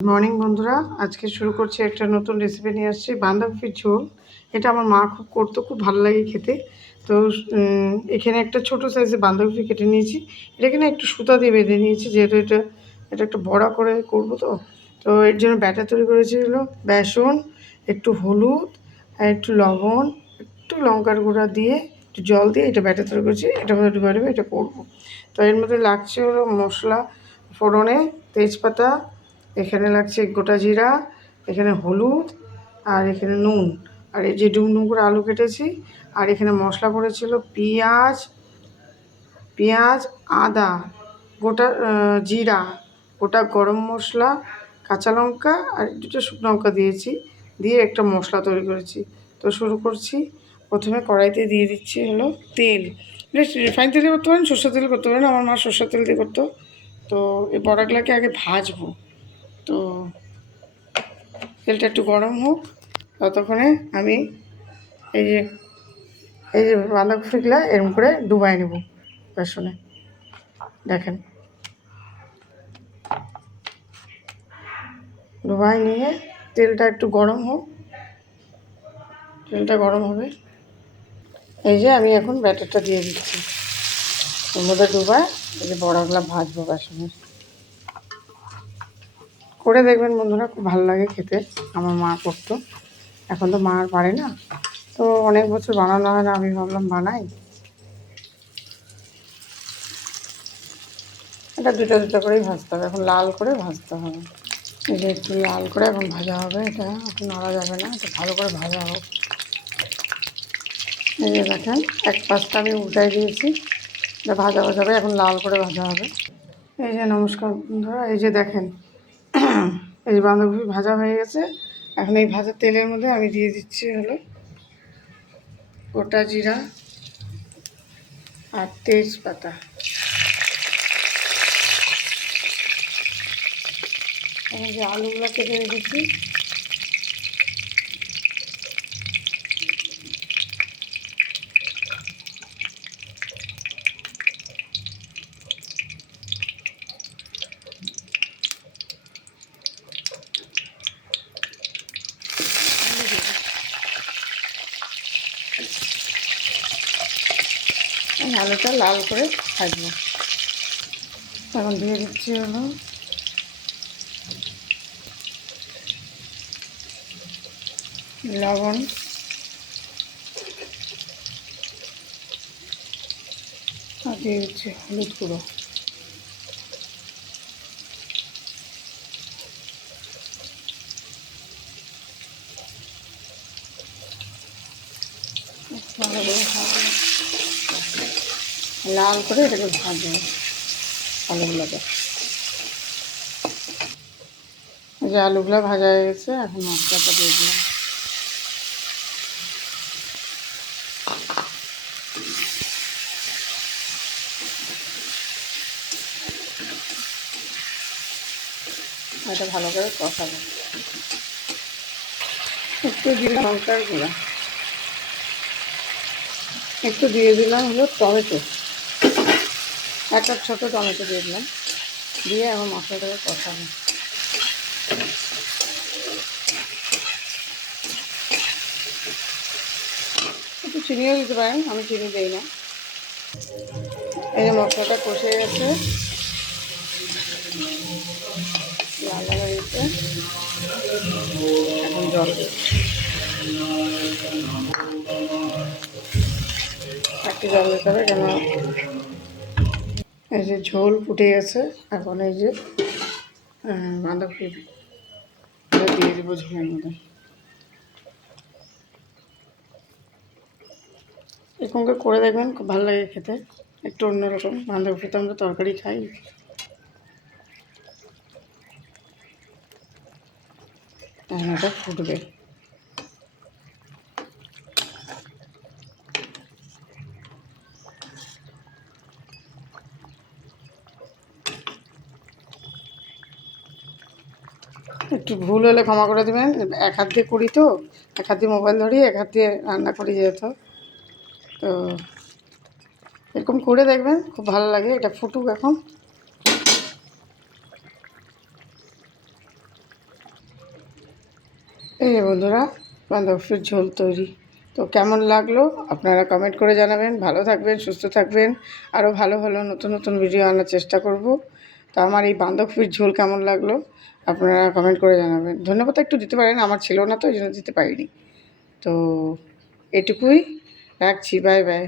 Morning বন্ধুরা, আজকে শুরু করছি একটা নতুন রেসিপি নিয়ে আসছি বাঁধাকপির ঝোল। এটা আমার মা খুব করতো, খুব ভালো লাগে খেতে। তো এখানে একটা ছোট সাইজের বাঁধাকপি কেটে নিয়েছি। এটাকে না একটু সুতা দিয়ে বেঁধে নিয়েছি, যেহেতু এটা একটা বড়া করে করবো। তো এর জন্য ব্যাটার তৈরি করেছি হলো বেসন, একটু হলুদ আর একটু লবণ, একটু লঙ্কার গুঁড়া দিয়ে একটু জল দিয়ে এটা ব্যাটার তৈরি করেছি। এটার মধ্যে ডুবে এটা করবো। তো এর মধ্যে লাগছে হলো মশলা, ফোড়নে তেজপাতা, এখানে লাগছে গোটা জিরা, এখানে হলুদ, আর এখানে নুন, আর এই যে ডুমডুম করে আলু কেটেছি। আর এখানে মশলা পড়েছিল পেঁয়াজ, আদা, গোটা জিরা, গোটা গরম মশলা, কাঁচা লঙ্কা আর দুটো শুকনো লঙ্কা দিয়েছি, দিয়ে একটা মশলা তৈরি করেছি। তো শুরু করছি। প্রথমে কড়াইতে দিয়ে দিচ্ছি হলো তেল। রিফাইন তেলে করতে পারেন, সর্ষের তেল করতে পারেন। আমার মা সর্ষের তেল দিয়ে করতো। তো এই বড়াগুলোকে আগে ভাজবো। তো তেলটা একটু গরম হোক, ততক্ষণে আমি এই যে বাঁধাকপিগুলো এরকম করে ডুবাই নেব বেসনে। দেখেন, ডুবাই নিয়ে তেলটা একটু গরম হোক, তেলটা গরম হবে। এই যে আমি এখন ব্যাটারটা দিয়ে দিচ্ছি ওর মধ্যে ডুবাই। এই যে বড়াগুলো ভাজবো বেসনে করে, দেখবেন বন্ধুরা খুব ভালো লাগে খেতে। আমার মা করতো, এখন তো মা আর পারে না, তো অনেক বছর বানানো হয় না, আমি ভাবলাম বানাই। এটা দুটো করেই ভাজতে হবে, এখন লাল করে ভাজতে হবে। এই যে একটু লাল করে এখন ভাজা হবে, এটা এখন নাড়া যাবে না, এটা ভালো করে ভাজা হোক। এই যে দেখেন, এক পাশটা আমি উল্টাই দিয়েছি, এটা ভাজা হবে, এখন লাল করে ভাজা হবে। এই যে নমস্কার বন্ধুরা, এই যে দেখেন এই যে বাঁধাকপি ভাজা হয়ে গেছে। এখন এই ভাজা তেলের মধ্যে আমি দিয়ে দিচ্ছি হলো গোটা জিরা আর তেজপাতা। এখন যে আলুগুলো কেটে রেখেছি আলুটা লাল করে ভাজবো। এখন দিয়ে দিচ্ছি হলো লবণ, আর দিয়ে দিচ্ছি হলুদ গুঁড়ো। ভালো করে লাল করে এটাকে ভাজবো আলুগুলোকে। এই যে আলুগুলো ভাজা হয়ে গেছে, এখন মশলাটা দিয়ে দিলাম। এটা ভালো করে কষাবো। একটু দিলাম লঙ্কার গুঁড়া, একটু দিয়ে দিলাম হলো টমেটো, একটা ছোটো টমেটো দিয়ে দিলাম, দিয়ে এখন মশলাটাকে কষাবো। একটু চিনিও দিতে পারেন, আমি চিনি দিই না। এই যে মশলাটা কষে গেছে, লাল লাল হয়ে গেছে, এখন জল একটু জল দিতে হবে, কেন এই যে ঝোল ফুটে গেছে। এখন এই যে বাঁধাকপি দিয়ে দেবো ঝোলের মধ্যে। এরকম করে দেখবেন, খুব ভালো লাগে খেতে, একটু অন্যরকম। বাঁধাকপি তো আমরা তরকারি খাই। এটা ফুটবে। একটু ভুল হলে ক্ষমা করে দেবেন, এক হাত দিয়ে করি তো, এক হাত দিয়ে মোবাইল ধরি, এক হাত দিয়ে রান্না করি যেহেতু। তো এরকম করে দেখবেন, খুব ভালো লাগে। এটা ফুটুক এখন। এই যে বন্ধুরা, বাঁধাকপির ঝোল তৈরি। তো কেমন লাগলো আপনারা কমেন্ট করে জানাবেন। ভালো থাকবেন, সুস্থ থাকবেন। আরও ভালো ভালো নতুন নতুন ভিডিও আনার চেষ্টা করব। তো আমার এই বাঁধাকপির ঝোল কেমন লাগলো আপনারা কমেন্ট করে জানাবেন। ধন্যবাদ একটু দিতে পারেন, আমার ছিল না তো এই জন্য দিতে পারিনি। তো এটুকুই, রাখছি, বাই বাই।